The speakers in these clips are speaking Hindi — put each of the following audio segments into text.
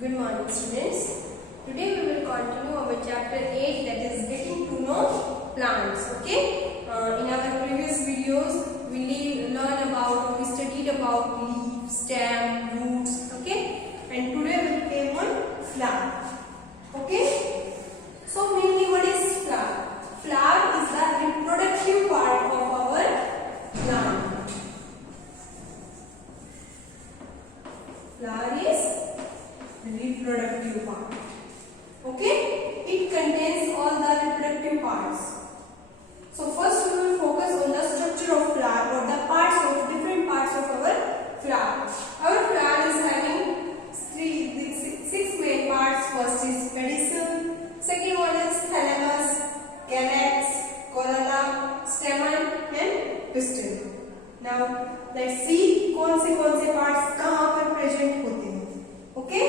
Good morning, students. Today we will continue our chapter 8, that is getting to know plants. Okay. In our previous videos, we studied about leaf, stem, roots. Okay. And today we came on flower. Okay. So mainly, what is flower? Flower is the reproductive part of our plant. Flower is reproductive part. Okay, it contains all the reproductive parts. So first we will focus on the structure of flower or the different parts of our flower. Our flower is having six main parts. First is pedicel, second one is thalamus, calyx, corolla, stamen and pistil. Now let's see कौन से parts कहाँ पर present होते हैं. Okay,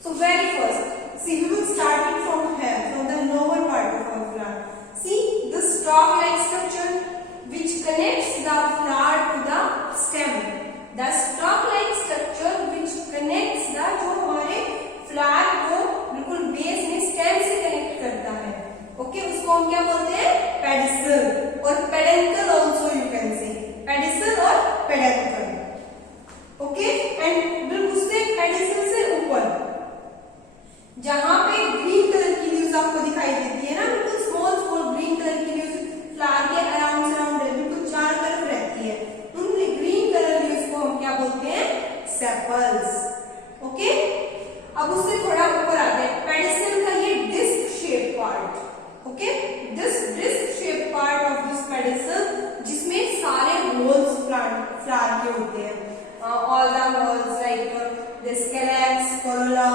so very first, see, we will start it from here, from the lower part of our flower. See the stalk-like structure which connects the flower to the stem. The stalk-like structure which connects the जो हमारे flower को बिल्कुल base में stem से connect करता है. Okay, उसको हम क्या बोलते हैं? Pedicel और peduncle also you can say. Pedicel और peduncle. Okay, and बिल्कुल उससे pedicel से ऊपर जहां पे ग्रीन कलर की लीव्स आपको दिखाई देती है ना, बिल्कुल स्मॉल ग्रीन कलर की लीव्स फ्लावर के अराउंड बिल्कुल चार तरफ रहती है. उन ग्रीन कलर लीव्स को हम क्या बोलते हैं? सेपल्स. ओके, अब उससे थोड़ा ऊपर आते हैं. पेडिसल का ये disc shape part. Okay, this disc shape part of this pedicel जिसमें सारे होल्स फ्लावर के होते हैं. All the holes like this calyx, corolla,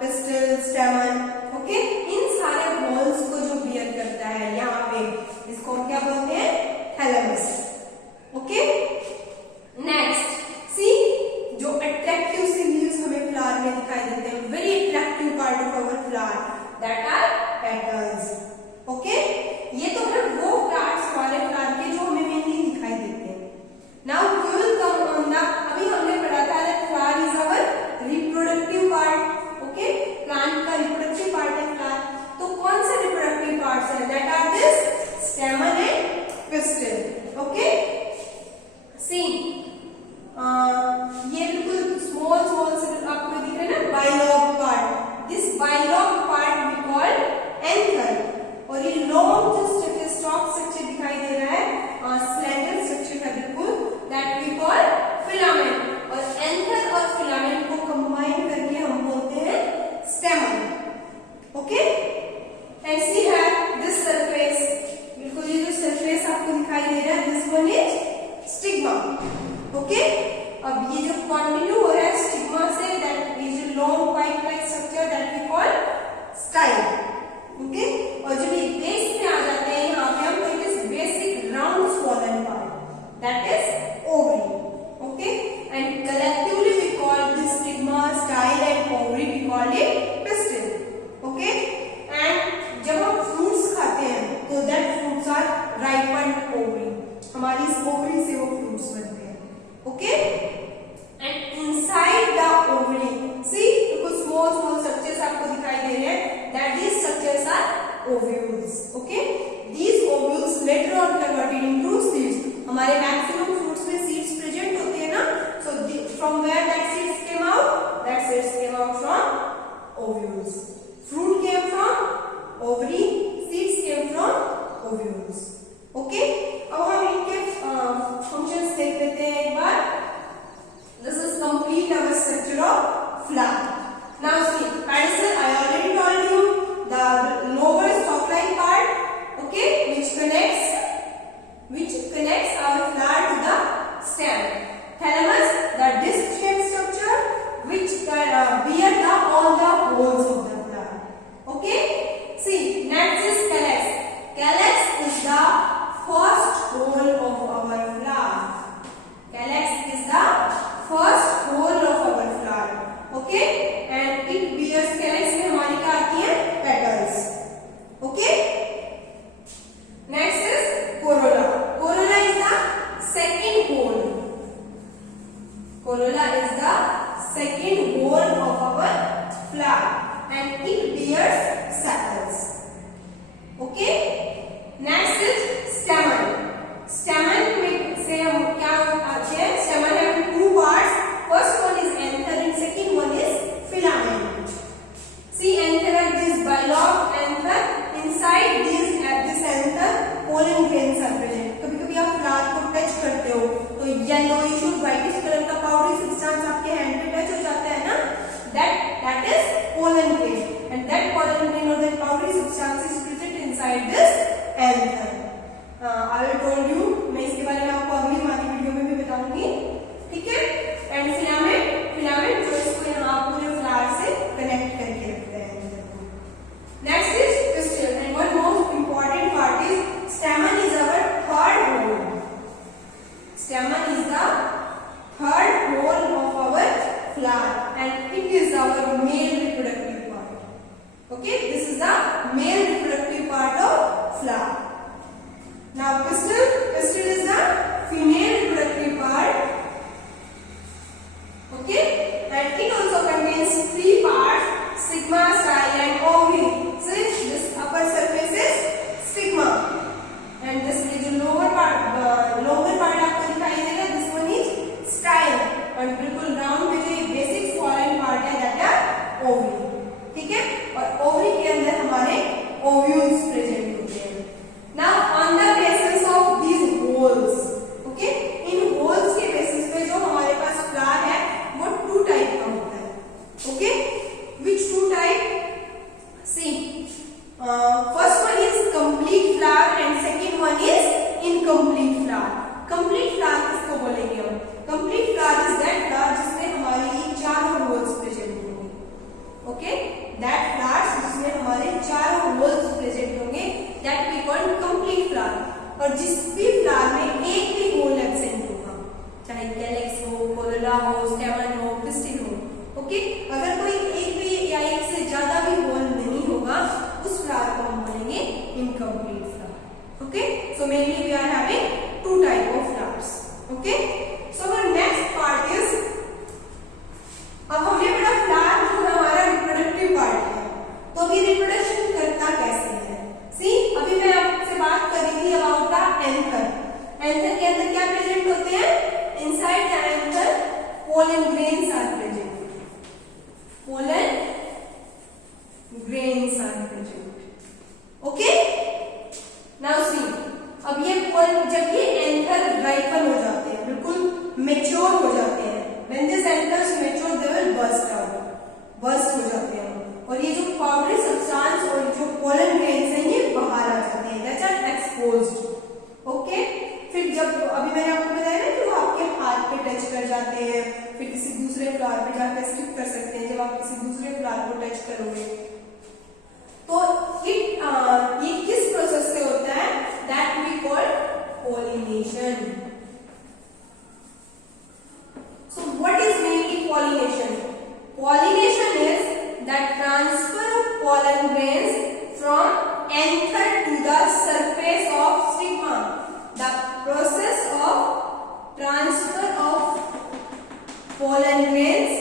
pistil, stamen. Okay, इन सारे holes को जो bear करता है यहाँ पे, इसको हम क्या बोलते हैं? Thalamus. Okay, next, see, जो attractive से leaves हमें flower में दिखाई देते हैं, very attractive part of our flower, that are petals. Okay, ये तो है वो parts हमारे flower के जो हमें mainly दिखाई देते हैं. Now we will come on the, अभी हमने पढ़ा था that flower is our reproductive part. Okay, plant का reproductive part है flower. तो कौन से reproductive parts है? That are this stamen and pistil. Okay, see, ये बिल्कुल small से आपको दिख रहा है ना bilobe part. This bilobe part we call anther. और ये long जो stalk structure दिखाई दे रहा है, slender structure है बिल्कुल, that we call filament. और anther और filament को combine करके हम बोलते हैं stamen. Okay, and see here this surface, बिल्कुल ये जो surface आपको दिखाई दे रहा है, this one is stigma. Okay, अब ये जो continue हो रहा है stigma से, that is a long pipe-like structure that we call style. Okay, और जब ये base में आ जाते हैं यहाँ पे हम, तो it is basic round swollen part, that is ovary. Okay, and collectively we call this stigma, style and ovary we call it pistil. Okay, and जब हम fruits खाते हैं तो that fruits are ripened ovary. हमारी इस ovary से वो fruits बनते हैं. Okay, and inside the ovary, see, कुछ small structures आपको दिखाई दे रहे हैं, that these structures are ovules. Okay, these ovules later on converted into seeds. हमारे maximum fruits में seeds present होते हैं ना, so from where that seeds came out? That seeds came out from ovules. Fruit came from ovary, seeds came from ovules. Okay, अब हम इनके functions देख लेते हैं एक बार. This is complete our structure of flower. Now see, pedicel I already told you, the lower stalk-like part, okay, which connects our flower to the stem. Thalamus, the disc-shaped structure which bear all the holes of the flower. Okay, see, next is calyx. Calyx is the first hole of our flower. Calyx is the first hole of our flower. Okay, and it bears, calyx में हमारी क्या आती है? Petals. Okay, next is corolla. Corolla is the second hole. Corolla is the second hole of our okay, अगर कोई एक भी या एक से ज्यादा भी होल नहीं होगा उस फ्लावर को हम बोलेंगे incomplete flower. Okay, so mainly we are having two type of flowers. Okay, so our next part is, अब हमने पढ़ा फ्लावर जो हमारा रिप्रोडक्टिव पार्ट है, तो अभी रिप्रोडक्शन करता कैसे है। सी, अभी मैं आपसे बात कर रही थी अबाउट द एंथर। एंथर के अंदर क्या प्रेजेंट होते हैं? Inside the anther pollen grains are present. Pollen grains are present. Okay, now see, अब ये पोलन, जब ये एंथर राइपन हो जाते हैं, बिल्कुल मेच्योर हो जाते हैं, when this anthers mature they will burst out, burst हो जाते हैं, और ये जो पाउडरी सब्सटेंस और जो पोलन ग्रेन्स हैं ये बाहर आ जाते हैं, दैट्स आर एक्सपोज्ड। ओके, फिर जब अभी मैंने आपको बताया ना कि वो आपके हाथ पे टच कर जाते हैं, फिर किसी दूसरे फ्लावर पे जाकर स्टिक कर सकते हैं। जब आप किसी दूसरे फ्लावर को टच करोगे तो ये किस प्रोसेस से होता है? That we call pollination. So what is mainly pollination? Pollination is the transfer of pollen grains from anther to the surface of stigma. The process of transfer of pollen grains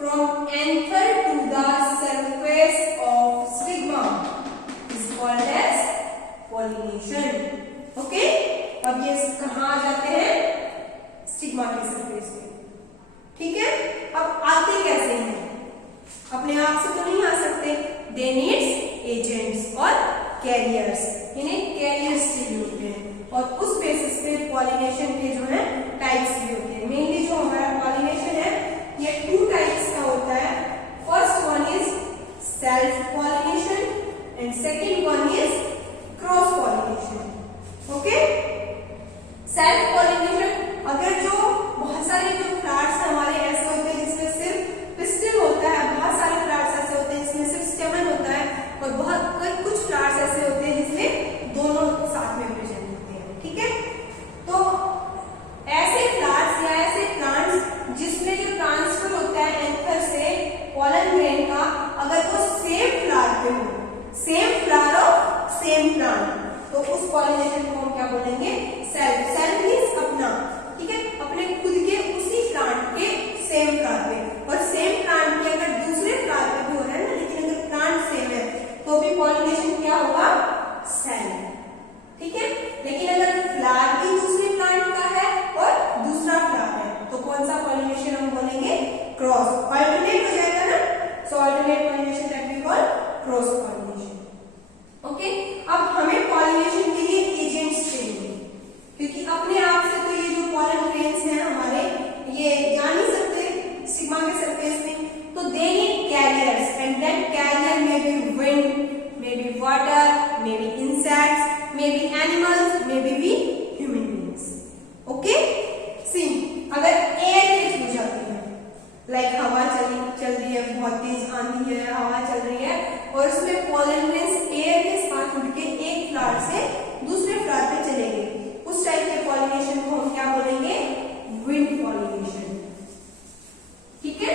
from anther to the surface of stigma is called as pollination. Okay? अब ये कहाँ आ जाते हैं? स्टिग्मा के सरफेस पे। ठीक है, अब आते कैसे हैं? अपने आप से तो नहीं आ सकते, दे नीड्स एजेंट्स और कैरियर्स, इन्हें कैरियर्स चाहिए होते हैं, और उस बेसिस पे पॉलिनेशन के जो है टाइप्स भी होते हैं। मेनली जो हमारा पॉलिनेशन है ये 2 टाइप्स का होता है। First one is self pollination and second one is cross pollination. Okay, self pollination, अगर जो बहुत सारे जो फ्लावर्स हमारे ऐसे होते हैं जिसमें सिर्फ पिस्टिल होता है, बहुत सारे फ्लावर्स ऐसे होते हैं जिसमें सिर्फ स्टेमन होता है, और कुछ फ्लावर्स ऐसे होते हैं जिसमें दोनों साथ में प्रेजेंट होते हैं। ठीक है, तो ऐसे फ्लावर्स या ऐसे प्लांट्स जिसमें जो ट्रांसफर होता है एंथर से पोलन ग्रेन का, अगर वो सेम फ्लावर पे हो, same flower of same plant, तो उस पॉलिनेशन को हम क्या बोलेंगे? सेल्फ। सेल्फ मींस अपना, ठीक है, अपने खुद के उसी प्लांट के सेम फ्लावर पे, और सेम प्लांट के अगर दूसरे फ्लावर पे भी हो रहा है ना, लेकिन अगर प्लांट सेम है तो भी पॉलिनेशन क्या होगा? सेल्फ। ठीक है, लेकिन अगर फ्लावर भी दूसरे प्लांट का है और दूसरा फ्लावर है तो कौन सा पॉलिनेशन हम बोलेंगे? क्रॉस। अल्टरनेट हो जाएगा ना, so alternate pollination that we call cross pollination. Okay, अब हमें पॉलिनेशन के लिए एजेंट्स चाहिए, क्योंकि अपने आप से तो ये जो पोलन ग्रेन्स हैं हमारे ये जा नहीं सकते स्टिग्मा के सरफेस में, तो they need carriers, and that carrier may be wind, may be water, may be insects, may be animals, may be human beings. Okay, see, अगर एयर हिट हो जाती है, लाइक हवा चल रही है, बहुत तेज आंधी है, हवा चल रही है, और उसमें पोलन ग्रेन्स एयर के साथ उड़ के एक फ्लावर से दूसरे फ्लावर पे चले गए, उस टाइप के पॉलिनेशन को हम क्या बोलेंगे? Wind pollination. ठीक है,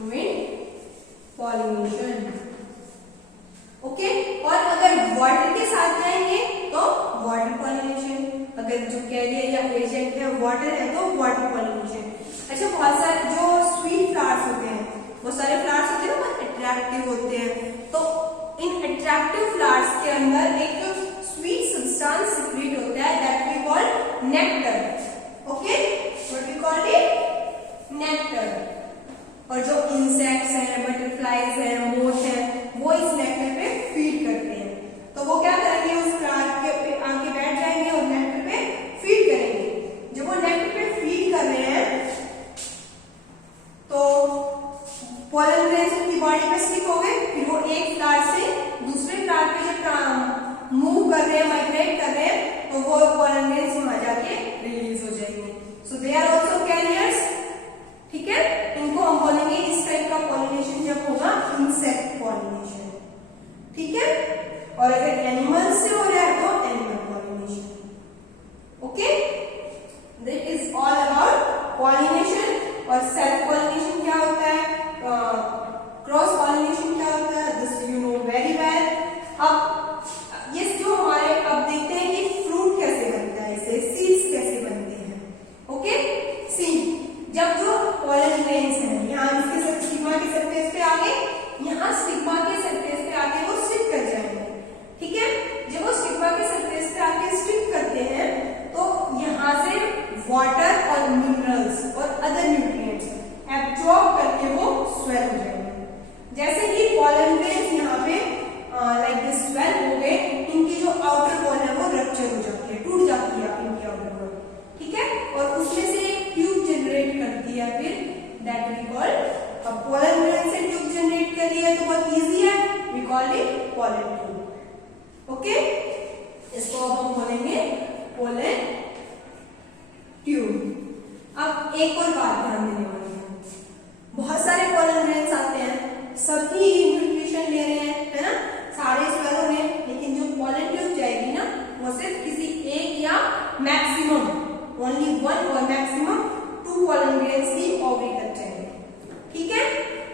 विंड पॉलिनेशन। ओके, और अगर वाटर के साथ जाएंगे तो वाटर पॉलिनेशन, अगर जो कैरियर या एजेंट है वाटर है तो वाटर पॉलिनेशन। अच्छा, बहुत सारे जो स्वीट फ्लावर्स होते हैं, बहुत सारे फ्लावर्स होते हैं ना, बहुत अट्रैक्टिव होते हैं, तो इन अट्रैक्टिव फ्लावर्स के अंदर एक स्वीट सब्सटेंस सिक्रीट होता है that we call nectar. Okay, what we call it? Nectar. और जो इंसेक्ट्स हैं, बटरफ्लाइज हैं, मोथ हैं, वो इस नेक्टर पे फीड करते हैं, तो वो क्या करेंगे? उस फ्लावर के आके बैठ जाएंगे और नेक्टर पे फीड करेंगे। जब वो नेक्टर पे फीड कर रहे हैं तो पोलन ग्रेन्स उनकी बॉडी पे स्टिक हो गए, फिर वो एक फ्लावर से दूसरे फ्लावर पे जब मूव कर रहे हैं, माइग्रेट कर रहे हैं, तो वो पोलन ग्रेन्स वहां जाके रिलीज हो जाएंगे। सो दे आर आल्सो कैरियर्स। ठीक है, इनको हम बोलेंगे, इस टाइप का पॉलिनेशन जब होगा इंसेक्ट पॉलिनेशन। ठीक है, और अगर एनिमल से हो रहा है तो animal pollination. Okay, that is all about pollination और self pollination called it pollen tube. Okay, इसको अब हम बोलेंगे पोलन ट्यूब। अब एक और बात ध्यान देने वाली है, बहुत सारे पोलन ग्रेन्स आते हैं, सभी न्यूट्रिशन ले रहे हैं, है ना, सारे स्वेल हो रहे हैं, लेकिन जो पोलन ट्यूब जाएगी ना वो सिर्फ किसी एक या मैक्सिमम ओनली वन और मैक्सिमम 2 पोलन ग्रेन्स की ओवरी तक जाएंगे। ठीक है,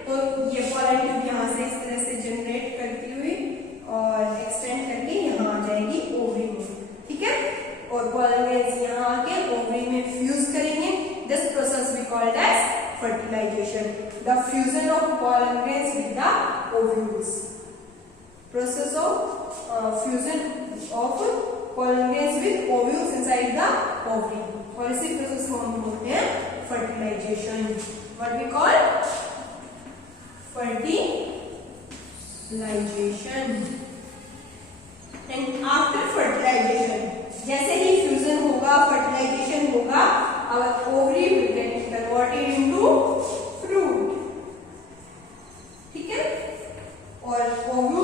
तो ये पोलन ट्यूब यहाँ से इस तरह से जनरेट करती हुई और एक्सटेंड करके यहाँ आ जाएगी ओवरी में। ठीक है, और पोलन ग्रेन्स यहाँ आके ओवरी में फ्यूज करेंगे। This process we called as fertilization, the fusion of pollen grains with the ovules. Process of fusion of pollen grains with ovules inside the ovary, और इसी प्रोसेस को हम बोलते हैं fertilization. What we call fertilization. And after fertilization, जैसे ही फ्यूजन होगा, फर्टिलाइजेशन होगा, our ovary will get converted into fruit. ठीक है, और ओव्यूल